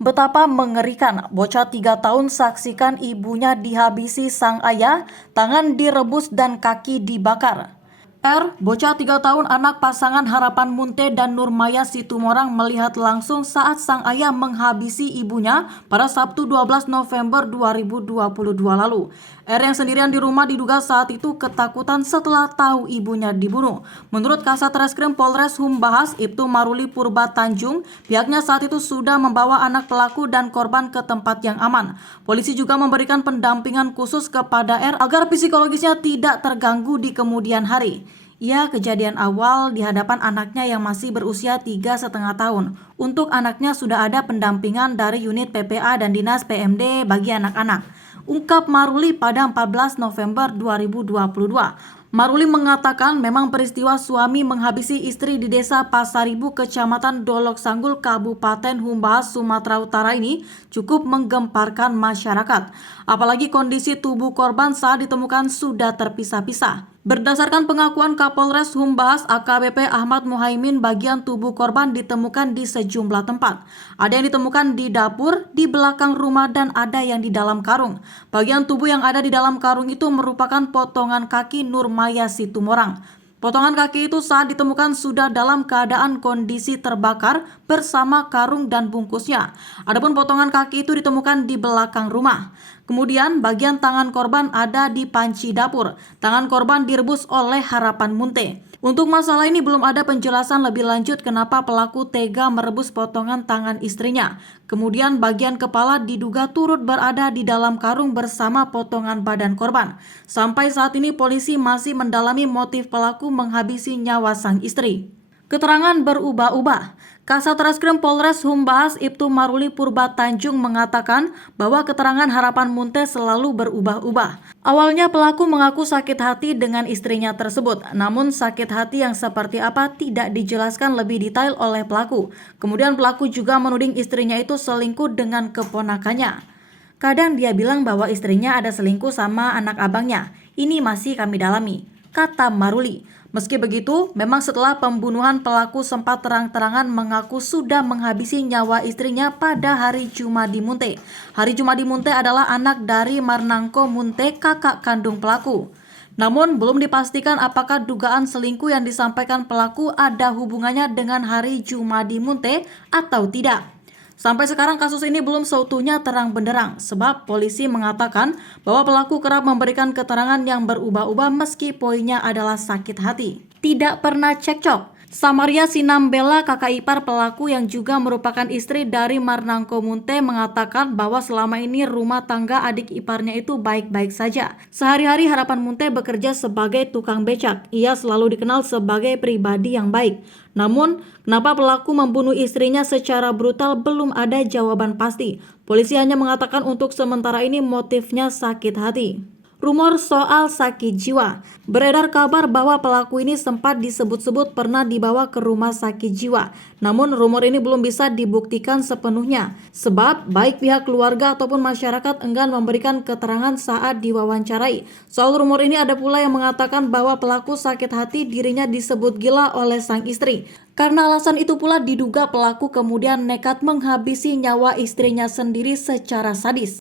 Betapa mengerikan, bocah 3 tahun saksikan ibunya dihabisi sang ayah, tangan direbus dan kaki dibakar. Bocah 3 tahun anak pasangan Harapan Munte dan Nurmaya Situmorang melihat langsung saat sang ayah menghabisi ibunya pada Sabtu 12 November 2022 lalu. Yang sendirian di rumah diduga saat itu ketakutan setelah tahu ibunya dibunuh. Menurut Kasat Reskrim Polres Humbahas, Ibtu Maruli Purba Tanjung, pihaknya saat itu sudah membawa anak pelaku dan korban ke tempat yang aman. Polisi juga memberikan pendampingan khusus kepada agar psikologisnya tidak terganggu di kemudian hari. Kejadian awal di hadapan anaknya yang masih berusia 3,5 tahun. Untuk anaknya sudah ada pendampingan dari unit PPA dan Dinas PMD bagi anak-anak. Ungkap Maruli pada 14 November 2022. Maruli mengatakan memang peristiwa suami menghabisi istri di desa Pasaribu, Kecamatan Dolok Sanggul, Kabupaten Humbahas, Sumatera Utara ini cukup menggemparkan masyarakat. Apalagi kondisi tubuh korban saat ditemukan sudah terpisah-pisah. Berdasarkan pengakuan Kapolres Humbahas AKBP Ahmad Muhaimin, bagian tubuh korban ditemukan di sejumlah tempat. Ada yang ditemukan di dapur, di belakang rumah, dan ada yang di dalam karung. Bagian tubuh yang ada di dalam karung itu merupakan potongan kaki Nurmaya Situmorang. Potongan kaki itu saat ditemukan sudah dalam keadaan kondisi terbakar bersama karung dan bungkusnya. Adapun potongan kaki itu ditemukan di belakang rumah. Kemudian bagian tangan korban ada di panci dapur. Tangan korban direbus oleh Harapan Munte. Untuk masalah ini belum ada penjelasan lebih lanjut kenapa pelaku tega merebus potongan tangan istrinya. Kemudian bagian kepala diduga turut berada di dalam karung bersama potongan badan korban. Sampai saat ini polisi masih mendalami motif pelaku menghabisi nyawa sang istri. Keterangan berubah-ubah. Kasat Reskrim Polres Humbahas Ibtu Maruli Purba Tanjung mengatakan bahwa keterangan Harapan Munte selalu berubah-ubah. Awalnya pelaku mengaku sakit hati dengan istrinya tersebut, namun sakit hati yang seperti apa tidak dijelaskan lebih detail oleh pelaku. Kemudian pelaku juga menuding istrinya itu selingkuh dengan keponakannya. Kadang dia bilang bahwa istrinya ada selingkuh sama anak abangnya. Ini masih kami dalami, kata Maruli. Meski begitu, memang setelah pembunuhan pelaku sempat terang-terangan mengaku sudah menghabisi nyawa istrinya pada Hari Jumadi Munte. Hari Jumadi Munte adalah anak dari Marnangko Munte, kakak kandung pelaku. Namun belum dipastikan apakah dugaan selingkuh yang disampaikan pelaku ada hubungannya dengan Hari Jumadi Munte atau tidak. Sampai sekarang kasus ini belum seutuhnya terang benderang sebab polisi mengatakan bahwa pelaku kerap memberikan keterangan yang berubah-ubah meski poinnya adalah sakit hati. Tidak pernah cekcok. Samaria Sinambela, kakak ipar pelaku yang juga merupakan istri dari Marnangko Munte, mengatakan bahwa selama ini rumah tangga adik iparnya itu baik-baik saja. Sehari-hari Harapan Munte bekerja sebagai tukang becak. Ia selalu dikenal sebagai pribadi yang baik. Namun, kenapa pelaku membunuh istrinya secara brutal belum ada jawaban pasti. Polisi hanya mengatakan untuk sementara ini motifnya sakit hati. Rumor soal sakit jiwa. Beredar kabar bahwa pelaku ini sempat disebut-sebut pernah dibawa ke rumah sakit jiwa. Namun rumor ini belum bisa dibuktikan sepenuhnya. Sebab baik pihak keluarga ataupun masyarakat enggan memberikan keterangan saat diwawancarai. Soal rumor ini ada pula yang mengatakan bahwa pelaku sakit hati dirinya disebut gila oleh sang istri. Karena alasan itu pula diduga pelaku kemudian nekat menghabisi nyawa istrinya sendiri secara sadis.